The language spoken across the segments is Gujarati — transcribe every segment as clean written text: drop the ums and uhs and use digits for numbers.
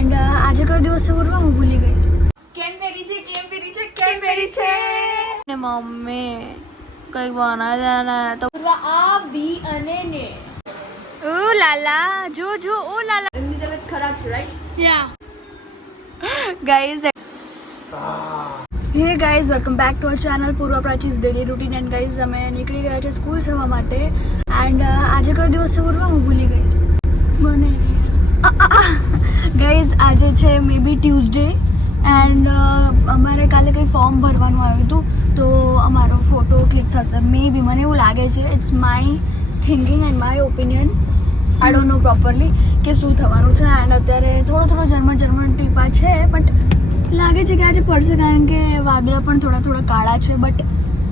એન્ડ આજે કયો દિવસ છે પૂર્વા? હું ભૂલી ગઈ. કેમ પહેરી છે ને મમ્મી કઈ બનાવે ને તો આ બી અને ને ઓ લાલા જો ઓ લાલા એમની તબિયત ખરાબ છે right guys hey guys welcome back to our channel Purva પ્રાચીઝ ડેલી રૂટીન. એન્ડ ગાઈઝ અમે નીકળી ગયા છે સ્કૂલ જવા માટે. એન્ડ આજે કયો દિવસ છે પૂર્વા? હું ભૂલી ગઈ. મને ગાઈઝ આજે છે મે બી ટ્યુઝડે. એન્ડ અમારે કાલે કંઈ ફોર્મ ભરવાનું આવ્યું હતું તો અમારો ફોટો ક્લિક થશે મે બી, મને એવું લાગે છે. It's my thinking and my opinion. I don't know properly કે શું થવાનું છે. એન્ડ અત્યારે થોડો જર્મન ટીપા છે બટ લાગે છે કે આજે પડશે કારણ કે વાદળા પણ થોડા કાળા છે. બટ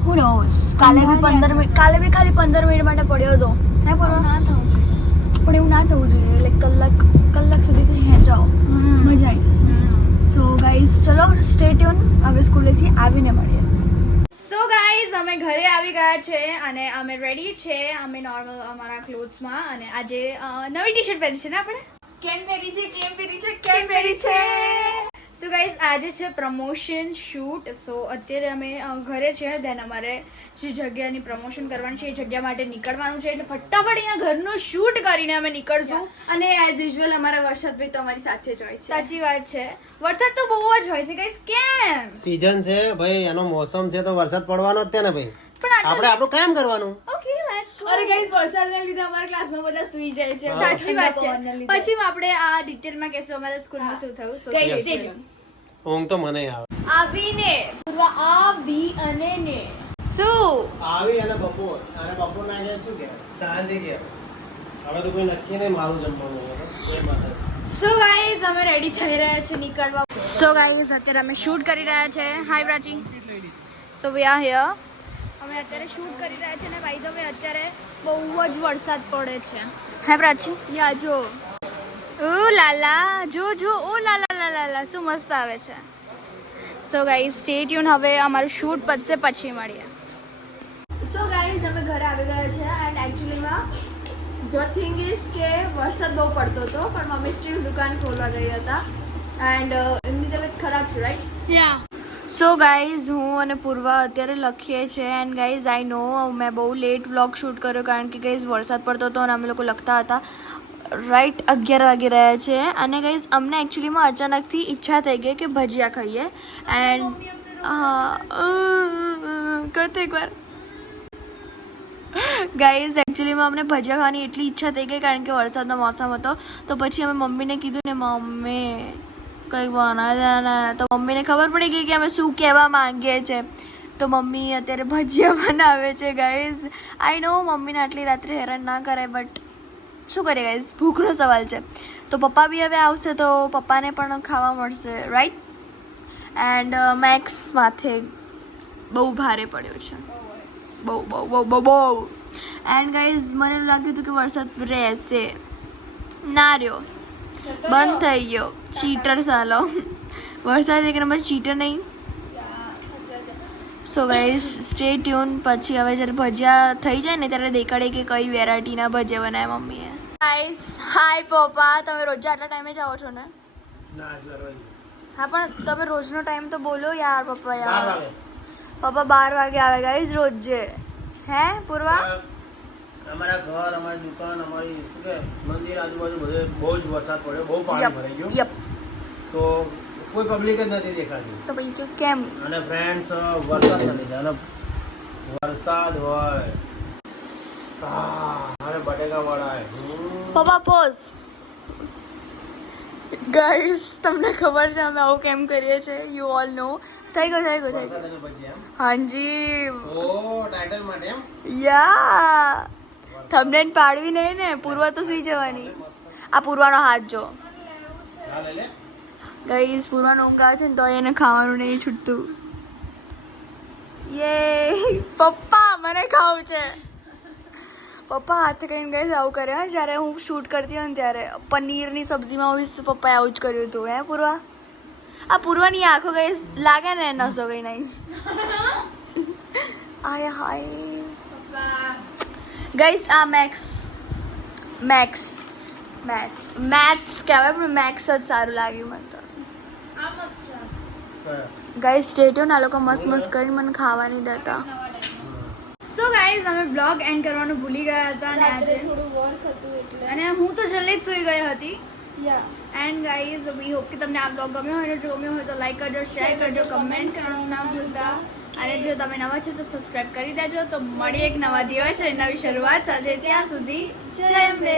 હું નોઝ કાલે બી ખાલી 15 મિનિટ માટે પડ્યો હતો. હે પડવા પણ એવું ના થવું જોઈએ. કલાક સુધી હેંચાઓ મજા આવી જશે. સો ગાઈઝ ચલો સ્ટે ટ્યુન. હવે સ્કૂલેથી આવીને મળીએ. સો ગાઈઝ અમે ઘરે આવી ગયા છે અને અમે રેડી છે. અમે નોર્મલ અમારા ક્લોથ્સમાં અને આજે નવી ટી શર્ટ પહેરી છે ને આપણે. કેમ પહેરી છે સો ગાઈઝ આજે છે પ્રમોશન શૂટ. સો અત્યારે અમે ઘરે છે. દેન અમારે જે જગ્યાની પ્રમોશન કરવાની છે એ જગ્યા માટે નીકળવાનું છે એટલે ફટાફટ અહીંયા ઘરનું શૂટ કરીને અમે નીકળશું. અને એઝ યુઝ્યુઅલ અમારા વરસાદભાઈ તો અમારી સાથે જ હોય છે. સાચી વાત છે, વરસાદ તો બહુ જ હોય છે ગાઈઝ. કેમ સીઝન છે ભાઈ, એનો મોસમ છે તો વરસાદ પડવાનો જ છે ને ભાઈ. પણ આપણે આપણું કામ કરવાનું. Okay let's go. અરે ગાઈસ વરસાદના લીધે અમારા ક્લાસમાં બધા સૂઈ જાય છે. સાચી વાત છે. પવનના લીધે. પછી આપણે આ ડિટેલમાં કહેશું અમારા સ્કૂલમાં શું થયું. So Guys, stay stay tuned. ઊંઘ તો મને આવે. આવીને પૂર્વા આ બી અને ને શું આવી અને બપોર ના ગયા શું કે સાંજે ગયા. હવે તો કોઈ નક્કી નહીં મારું જમવાનું. સો ગાઈઝ અમે રેડી થઈ રહ્યા છે નીકળવા. સો ગાઈઝ અત્યારે અમે શૂટ કરી રહ્યા છે. હાય પ્રાચી. સો વી આર હિયર. અમે અત્યારે શૂટ કરી રહ્યા છે ને ભાઈ તમે અત્યારે બહુ જ વરસાદ પડે છે. હે પ્રાચી યા જો ઓ લાલા જો ઓ લાલા શું મસ્ત આવે છે. So guys stay tune. હવે અમારું શૂટ પતશે પછી મળીએ. સો ગાઈસ અમે ઘરે આવી ગયા છે એન્ડ એકચ્યુઅલીમાં ધ થિંગ ઇઝ કે વરસાદ બહુ પડતો હતો પણ મમ્મી સ્ટીલ દુકાન ખોલવા ગઈ હતા એન્ડ એમની તબિયત ખરાબ છે રાઈટ. સો ગાઈઝ હું અને પૂર્વા અત્યારે લખીએ છીએ. એન્ડ ગાઈઝ આઈ નો મેં બહુ લેટ વ્લોગ શૂટ કર્યો કારણ કે ગાઈઝ વરસાદ પડતો હતો અને અમે લોકો લખતા હતા. રાઈટ 11 વાગી રહ્યા છે અને ગાઈઝ અમને એકચ્યુઅલીમાં અચાનકથી ઈચ્છા થઈ ગઈ કે ભજીયા ખાઈએ. એન્ડ કરતો એકવાર ગાઈઝ એકચ્યુઅલીમાં અમને ભજીયા ખાવાની એટલી ઈચ્છા થઈ ગઈ કારણ કે વરસાદનો મોસમ હતો. તો પછી અમે મમ્મીને કીધું ને મમ્મી કંઈક બનાવે ને તો મમ્મીને ખબર પડી ગઈ કે અમે શું કહેવા માંગીએ છીએ. તો મમ્મી અત્યારે ભજીયા બનાવે છે ગાઈઝ. આઈ નો મમ્મીને આટલી રાત્રે હેરાન ના કરાય બટ શું કરીએ ગાઈઝ, ભૂખનો સવાલ છે. તો પપ્પા બી હવે આવશે તો પપ્પાને પણ ખાવા મળશે રાઈટ. એન્ડ મેક્સ માથે બહુ ભારે પડ્યો છે, બહુ. એન્ડ ગાઈઝ મને એવું લાગ્યું હતું કે વરસાદ રહેશે, ના રહ્યો, બંધ થઈ ગયો. ચીટર સાલો વરસાદ એક નંબર ચીટર નહીં. So guys stay tune. પછી હવે જ્યારે ભજીયા થઈ જાય ને ત્યારે દેખાડે કે કઈ વેરાયટીના ભજીયા બનાવ્યા મમ્મીએ. ગાઈઝ હાય પપ્પા, તમે રોજ આટલા ટાઈમે જાઓ છો ને? હા પણ તમે રોજનો ટાઈમ તો બોલો યાર પપ્પા. યાર પપ્પા 12 વાગે આવે ગાઈઝ રોજે. હે પૂર્વા? અમારા ઘર, અમારી દુકાન, અમારી શું કે મંદિર આજુબાજુ બધે બહુ જ વરસાદ પડ્યો, બહુ પાણી ભરાઈ ગયું. તો કોઈ પબ્લિક જ નથી દેખાતી. તો પછી તો કેમ? અને ફ્રેન્ડ્સ વરસાદ નથી અને વરસાદ હોય અને બટેકા વડા. પપ્પા પોઝ. ગાઈસ તમને ખબર છે અમે આવું કેમ કરીએ છીએ? You all know. થઈ ગયું વરસાદ અને ભજીયા. હાજી ઓ ટાઇટલ માટે એમ. યા થંબનેલ પાડવી નહીં ને, પૂર્વા તો સુઈ જવાની. આ પૂર્વાનો હાથ જો હા લે લે. ગાઈસ. પૂર્વાનો ઊંઘ આવે છે ને તો એને ખાવાનું નહીં છૂટતું. યે પપ્પા મને ખાવું છે. પપ્પા હાથ કરીને ગઈ આવું કરે હા. જ્યારે હું શૂટ કરતી હોય ને ત્યારે પનીરની સબ્જીમાં પપ્પાએ આવું જ કર્યું હતું. હે પૂર્વા? આ પૂર્વાની આંખો ગઈ લાગે ને નસો ગઈ નહીં. આય હાય ગાઈસ. આ મેક્સ મેથ્સ કહેવાય પણ મેથ્સ જ સારું લાગ્યું મને તો ગાઈસ સ્ટે ટ્યુન આ લોકો મસ્ત મસ્ત કરીને મને ખાવા નહીં દેતા. સો ગાઈઝ અમે બ્લોગ એન્ડ કરવાનું ભૂલી ગયા હતા અને આજે થોડું વર્ક હતું એટલે અને હું તો જલ્દી જ સૂઈ ગઈ હતી. યા એન્ડ ગાઈઝ વી હોપ કે તમને આ બ્લોગ ગમ્યો હોય અને જો ગમ્યો હોય તો લાઈક કરજો, શેર કરજો, કમેન્ટ કરવાનું ના ભૂલતા. અને જો તમે નવા છો તો સબસ્ક્રાઇબ કરી દેજો. તો મળીએ એક નવા દિવસ અને નવી શરૂઆત સાથે. ત્યાં સુધી જય અંબે.